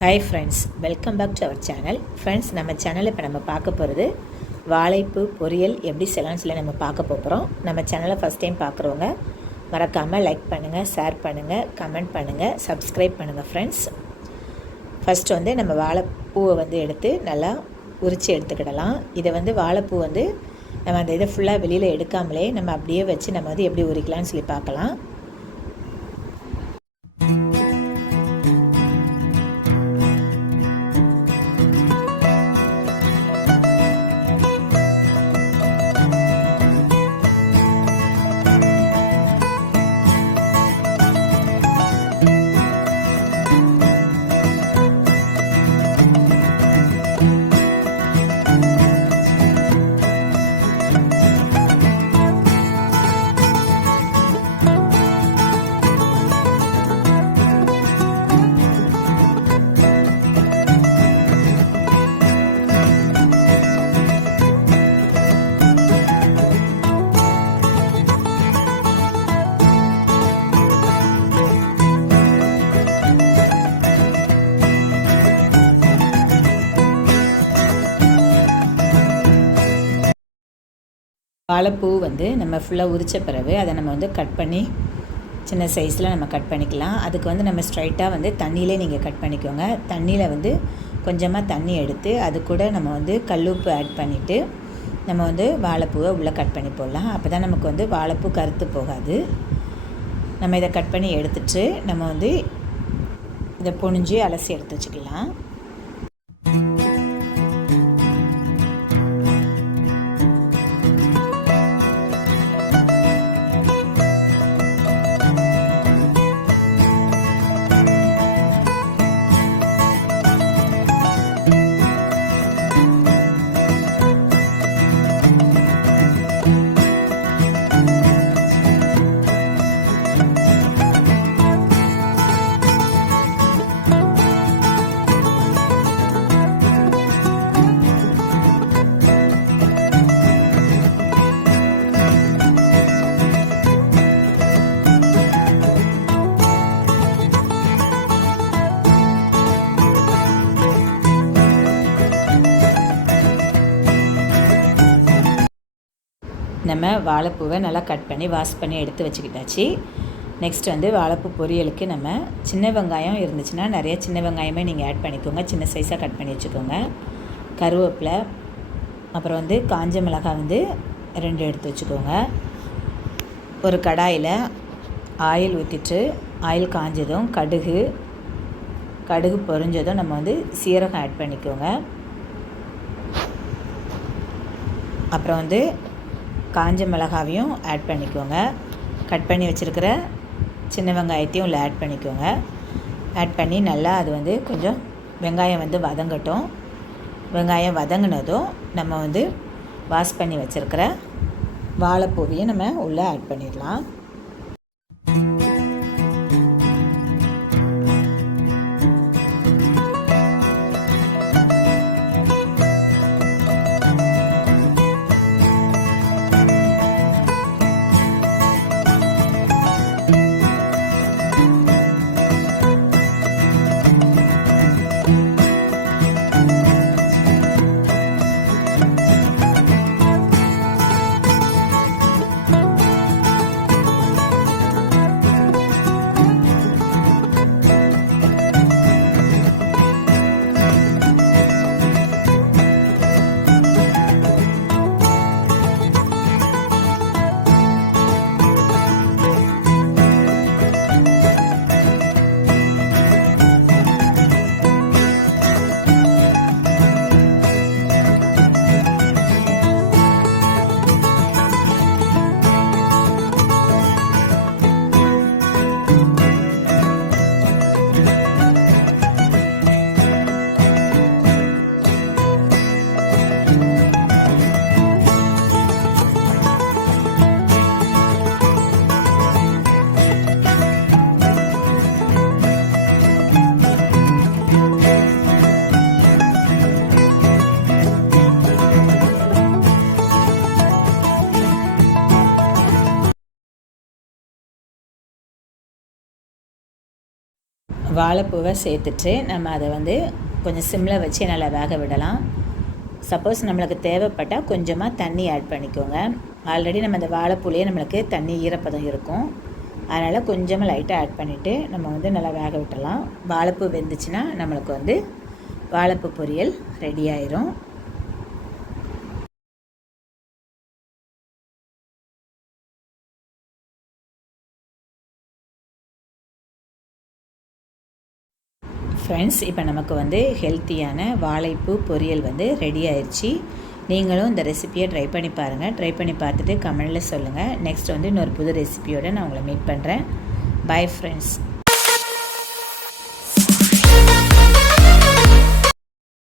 Hi friends welcome back to our channel friends நம்ம சேனலில் இப்போ நம்ம பார்க்க போகிறது வாழைப்பூ பொரியல் எப்படி செய்யலாம்னு சொல்லி நம்ம பார்க்க போகிறோம் நம்ம சேனலை ஃபஸ்ட் டைம் பார்க்குறவங்க மறக்காமல் லைக் பண்ணுங்கள் ஷேர் பண்ணுங்கள் கமெண்ட் பண்ணுங்கள் சப்ஸ்கிரைப் பண்ணுங்கள் ஃப்ரெண்ட்ஸ் ஃபஸ்ட்டு வந்து நம்ம வாழைப்பூவை வந்து எடுத்து நல்லா உரித்து எடுத்துக்கிடலாம். இதை வந்து வாழைப்பூ வந்து நம்ம அந்த இதை ஃபுல்லாக வெளியில் எடுக்காமலே நம்ம அப்படியே வச்சு நம்ம வந்து எப்படி உரிக்கலாம்னு சொல்லி பார்க்கலாம். வாழைப்பூ வந்து நம்ம ஃபுல்லாக உரித்த பிறகு அதை நம்ம வந்து கட் பண்ணி சின்ன சைஸில் நம்ம கட் பண்ணிக்கலாம். அதுக்கு வந்து நம்ம ஸ்ட்ரைட்டாக வந்து தண்ணியிலே நீங்கள் கட் பண்ணிக்கோங்க. தண்ணியில் வந்து கொஞ்சமாக தண்ணி எடுத்து அது கூட நம்ம வந்து கல்லுப்பு ஆட் பண்ணிவிட்டு நம்ம வந்து வாழைப்பூவை உள்ளே கட் பண்ணி போடலாம். அப்போ தான் நமக்கு வந்து வாழைப்பூ கருத்து போகாது. நம்ம இதை கட் பண்ணி எடுத்துட்டு நம்ம வந்து இதை பொணிஞ்சு அலசி எடுத்து வச்சுக்கலாம். நம்ம வாழைப்பூவை நல்லா கட் பண்ணி வாஷ் பண்ணி எடுத்து வச்சுக்கிட்டாச்சு. நெக்ஸ்ட் வந்து வாழைப்பூ பொரியலுக்கு நம்ம சின்ன வெங்காயம் இருந்துச்சுன்னா நிறைய சின்ன வெங்காயமே நீங்கள் ஆட் பண்ணிக்கோங்க. சின்ன சைஸாக கட் பண்ணி வச்சுக்கோங்க. கருவேப்பிலை அப்புறம் வந்து காஞ்ச மிளகாய் வந்து ரெண்டு எடுத்து வச்சுக்கோங்க. ஒரு கடாயில் ஆயில் ஊற்றிட்டு ஆயில் காஞ்சதும் கடுகு கடுகு பொரிஞ்சதும் நம்ம வந்து சீரகம் ஆட் பண்ணிக்கோங்க. அப்புறம் வந்து காஞ்ச மிளகாவையும் ஆட் பண்ணிக்கோங்க. கட் பண்ணி வச்சுருக்கிற சின்ன வெங்காயத்தையும் உள்ள ஆட் பண்ணிக்கோங்க. ஆட் பண்ணி நல்லா அது வந்து கொஞ்சம் வெங்காயம் வந்து வதங்கட்டும். வெங்காயம் வதங்கினதும் நம்ம வந்து வாஷ் பண்ணி வச்சுருக்கிற வாழைப்பூவையும் நம்ம உள்ளே ஆட் பண்ணிடலாம். வாழைப்பூவை சேர்த்துட்டு நம்ம அதை வந்து கொஞ்சம் சிம்மில் வச்சு நல்லா வேக விடலாம். சப்போஸ் நம்மளுக்கு தேவைப்பட்டால் கொஞ்சமாக தண்ணி ஆட் பண்ணிக்கோங்க. ஆல்ரெடி நம்ம இந்த வாழைப்பூலேயே நம்மளுக்கு தண்ணி ஈரப்பதம் இருக்கும். அதனால் கொஞ்சமாக லைட்டாக ஆட் பண்ணிவிட்டு நம்ம வந்து நல்லா வேக விட்டுடலாம் வாழைப்பூ வெந்துச்சுன்னா நம்மளுக்கு வந்து வாழைப்பூ பொரியல் ரெடி ஆயிரும். ஃப்ரெண்ட்ஸ் இப்போ நமக்கு வந்து ஹெல்த்தியான வாழைப்பூ பொரியல் வந்து ரெடி ஆயிடுச்சு நீங்களும் இந்த ரெசிப்பியை ட்ரை பண்ணி பாருங்கள் ட்ரை பண்ணி பார்த்துட்டு கமெண்டில் சொல்லுங்கள் நெக்ஸ்ட் வந்து இன்னொரு புது ரெசிபியோடு நான் உங்களை மீட் பண்ணுறேன் பை ஃப்ரெண்ட்ஸ்